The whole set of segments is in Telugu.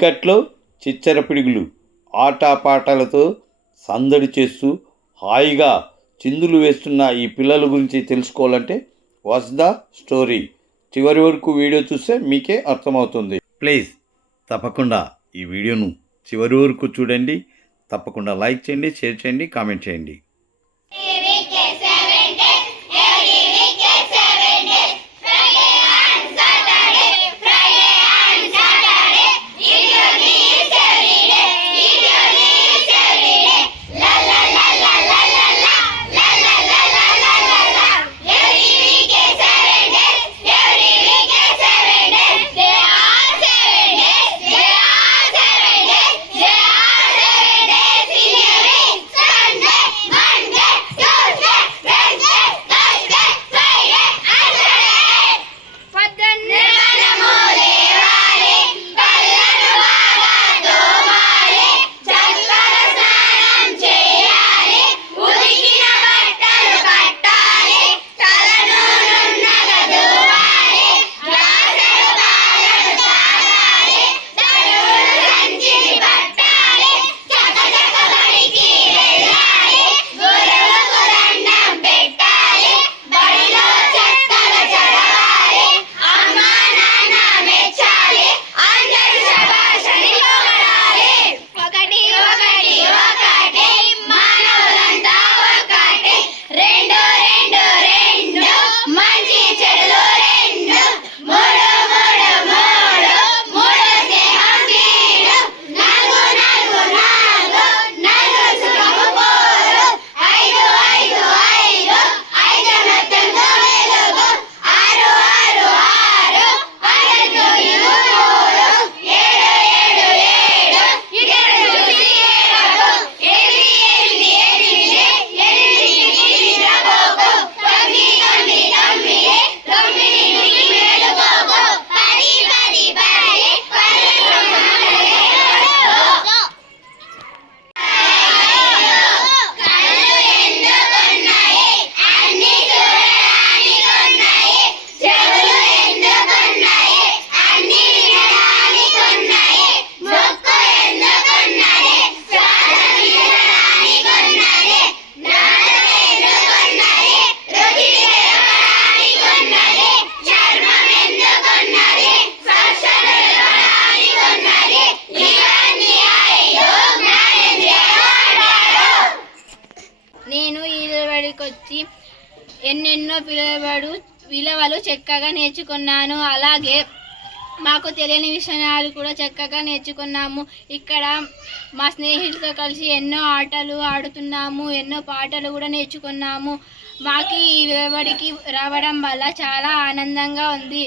చీకట్లో చిచ్చర పిడుగులు ఆటపాటలతో సందడి చేస్తూ హాయిగా చిందులు వేస్తున్న ఈ పిల్లల గురించి తెలుసుకోవాలంటే వాస్ ద స్టోరీ. చివరి వరకు వీడియో చూస్తే మీకే అర్థమవుతుంది. ప్లీజ్ తప్పకుండా ఈ వీడియోను చివరి వరకు చూడండి. తప్పకుండా లైక్ చేయండి షేర్ చేయండి కామెంట్ చేయండి. ఎన్నెన్నో పిలవడు విలువలు చక్కగా నేర్చుకున్నాను. అలాగే మాకు తెలియని విషయాలు కూడా చక్కగా నేర్చుకున్నాము. ఇక్కడ మా స్నేహితులతో కలిసి ఎన్నో ఆటలు ఆడుతున్నాము ఎన్నో పాటలు కూడా నేర్చుకున్నాము. మాకు ఈ విలువడికి రావడం వల్ల చాలా ఆనందంగా ఉంది.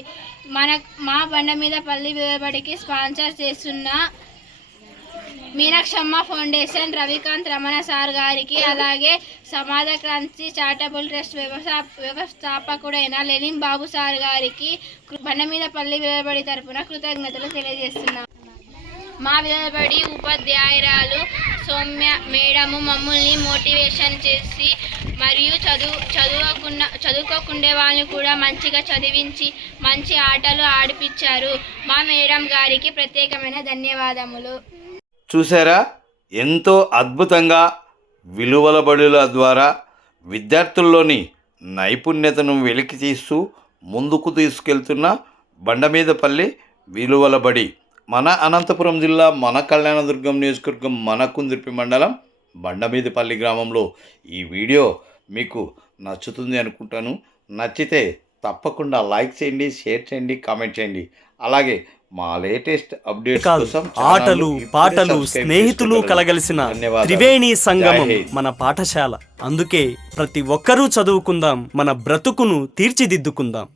మన మా బండ మీద పల్లి విలువడికి స్పాన్సర్ చేస్తున్న మీనాక్షమ్మ ఫౌండేషన్ రవికాంత్ రమణ సార్ గారికి అలాగే సమాజ క్రాంతి చారిటబుల్ ట్రస్ట్ వ్యవస్థా వ్యవస్థాపకుడైన లెనిన్ బాబు సార్ గారికి కృ- బండ మీద పల్లి విలబడి తరపున కృతజ్ఞతలు తెలియజేస్తున్నాం. మా విలబడి ఉపాధ్యాయురాలు సౌమ్య మేడము మమ్మల్ని మోటివేషన్ చేసి మరియు చదువు చదువుకున్న చదువుకోకుండే వాళ్ళని కూడా మంచిగా చదివించి మంచి ఆటలు ఆడిపించారు మా మేడం గారికి ప్రత్యేకమైన ధన్యవాదములు. చూసారా ఎంతో అద్భుతంగా విలువల బడుల ద్వారా విద్యార్థుల్లోని నైపుణ్యతను వెలికి తీస్తూ ముందుకు తీసుకెళ్తున్న బండమీదపల్లి విలువలబడి మన అనంతపురం జిల్లా మన కళ్యాణదుర్గం నియోజకవర్గం మన కుందిర్పి మండలం బండమీదపల్లి గ్రామంలో ఈ వీడియో మీకు నచ్చుతుంది అనుకుంటాను. నచ్చితే తప్పకుండా లైక్ చేయండి షేర్ చేయండి కామెంట్ చేయండి. అలాగే మా లేటెస్ట్ అప్డేట్స్ కాదు కోసం ఆటలు పాటలు స్నేహితులు. కలగలిసిన. త్రివేణి సంగమం. మన పాఠశాల అందుకే ప్రతి ఒక్కరూ చదువుకుందాం మన బ్రతుకును తీర్చిదిద్దుకుందాం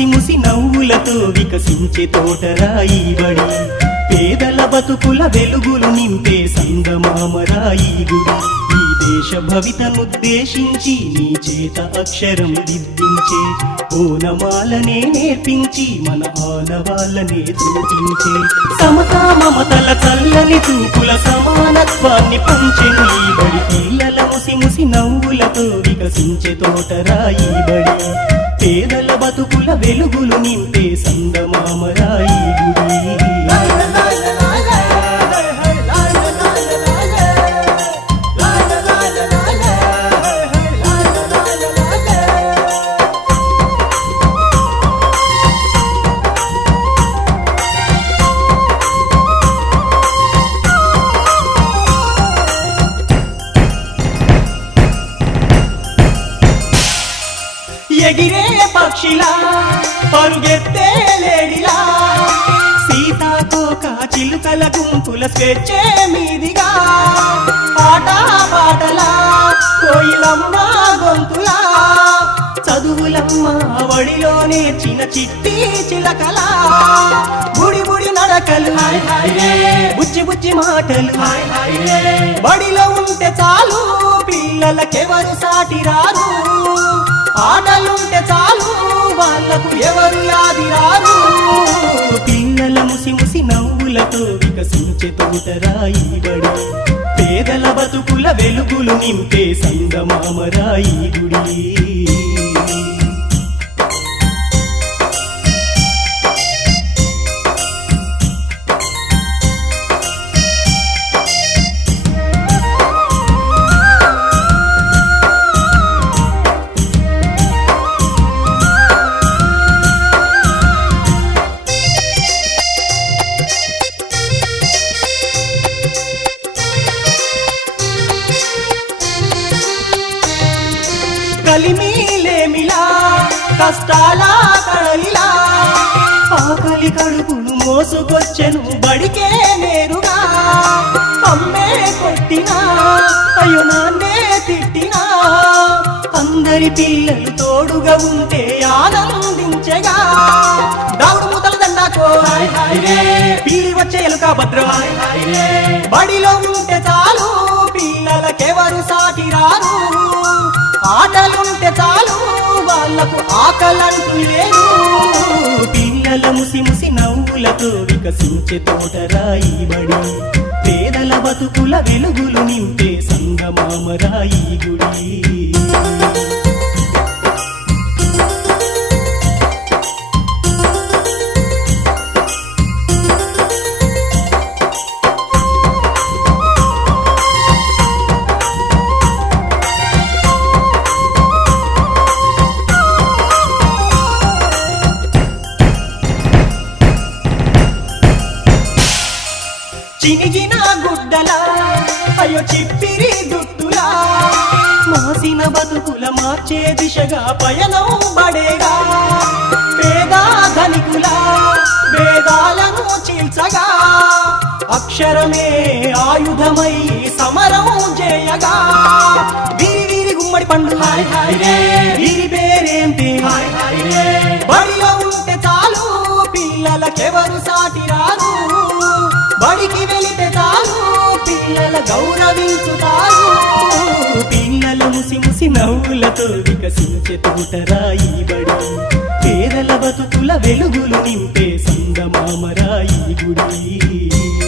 ముసిముసి నవ్వులతో వికసించే తోటరాయి బడి. పేదల బతుకుల వెలుగులు నింపే సంగమామరాయి గుడి. ఈ దేశ భవితనుద్దేశించి నీ చేత అక్షరం దిద్దించే ఓనమాలనే నేర్పించి మన ఆనవాళ్ళనే చూపించే సమతా మమతల చల్లని చూపుల సమానత్వాన్ని పంచెను ఈ బడి. పిల్లల ముసి ముసి నవ్వులతో వికసించే తోటరాయి బడి. పేదల బతుకుల వెలుగులు నింపే సంగమామరాయి చిలుకల గుంపుల స్వేచ్ఛే మీదిగా. ఆట పాటలా కోయిలమ్మ గొంతులా. చదువులమ్మ వడిలో నేర్చిన చిట్టి చిలకలా. బుడి బుడి నడకలు బుచ్చి బుచ్చి మాటలు. బడిలో ఉంటే చాలు పిల్లలకెవరు సాటి రారు ఆటలుంటే చాలు వాళ్ళకు ఎవరు యాది రారు నవ్వులతో వికసించే పేదల బతుకుల వెలుగులు నింపే సంగమామరాయి గుడి కష్టాల కడలిలా ఆకలి కడుపును మోసుకొచ్చెను బడికే నేరుగా. అమ్మే కొట్టినా అయ్యో నాన్నే తిట్టినా. అందరి పిల్లలు తోడుగా ఉంటే ఆనందించగా. దావుడు మూతల దండాకో పీడి వచ్చే ఎలుక భద్రం. బడిలో ఉంటే చాలు పిల్లలకెవరు సాటి రారు. ఆటలుంటే చాలు వాళ్ళకు ఆకలంటూ లేదు. పిల్లల ముసి ముసి నవ్వులతో వికసించే తోటరాయి బడి. పేదల బతుకుల వెలుగులు నింపే సంగమామరాయి గుడి. మాసిన బతుకుల మార్చే దిశగా పయనం బడేగా పేదా ధనికుల వేదాలను చీల్చగా. అక్షరమే ఆయుధమై సమరం చేయగా. వీరి వీరి గుమ్మడి పండు వీరి పేరేంటి? బడిలో ఉంటే చాలు పిల్లలకెవరు సాటి రారు బడికి వెళితే చాలు పిల్లల గౌరవించుతారు. నవ్వులతో వికసించే తోటరాయి బడి. పేదల బతుకుల వెలుగులు నింపే సంగమామరాయి గుడి.